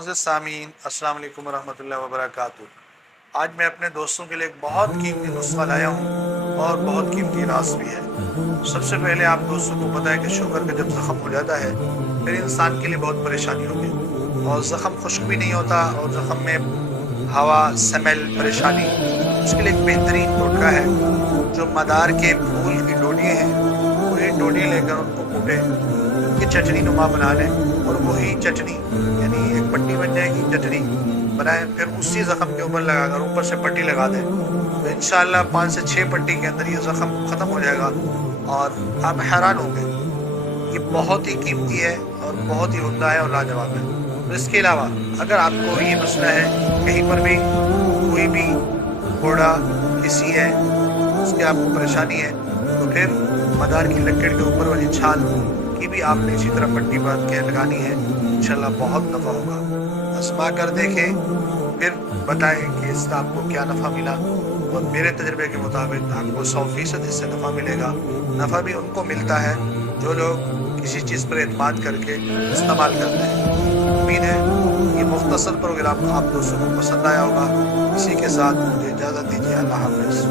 معزز سامعین، السلام علیکم ورحمۃ اللہ وبرکاتہ۔ آج میں اپنے دوستوں کے لیے ایک بہت قیمتی نسخہ لایا ہوں اور بہت قیمتی راز بھی ہے۔ سب سے پہلے آپ دوستوں کو پتہ ہے کہ شوگر کا جب زخم ہو جاتا ہے پھر انسان کے لیے بہت پریشانی ہوتی ہے، اور زخم خشک بھی نہیں ہوتا، اور زخم میں ہوا، سمیل، پریشانی۔ اس کے لیے ایک بہترین ٹوٹکا ہے۔ جو مدار کے پھول کی ڈوڈیے ہیں، وہی ڈوڈی لے کر ان کو کوٹے، ان کی چٹنی نما بنا لیں، اور وہی چٹنی یعنی ایک پٹی بن جائے گی، چٹنی بنائیں، پھر اسی زخم کے اوپر لگا کر اوپر سے پٹی لگا دیں، تو انشاءاللہ 5 سے 6 پٹی کے اندر یہ زخم ختم ہو جائے گا، اور آپ حیران ہوں گے۔ یہ بہت ہی قیمتی ہے اور بہت ہی عمدہ ہے اور لاجواب ہے۔ تو اس کے علاوہ اگر آپ کو یہ مسئلہ ہے، کہیں پر بھی کوئی بھی گھوڑا کسی ہے، اس کی آپ کو پریشانی ہے، تو پھر مدار کی لکڑ کے اوپر والی چھال کی بھی آپ نے اسی طرح پٹی باندھ کے لگانی ہے، انشاءاللہ بہت نفع ہوگا۔ آزما کر دیکھیں، پھر بتائیں کہ اس کا آپ کو کیا نفع ملا، اور میرے تجربے کے مطابق آپ کو 100% اس سے نفع ملے گا۔ نفع بھی ان کو ملتا ہے جو لوگ کسی چیز پر اعتماد کر کے استعمال کرتے ہیں۔ امید ہے یہ مختصر پروگرام آپ دوستوں کو پسند آیا ہوگا۔ اسی کے ساتھ مجھے اجازت دیجیے، اللہ حافظ۔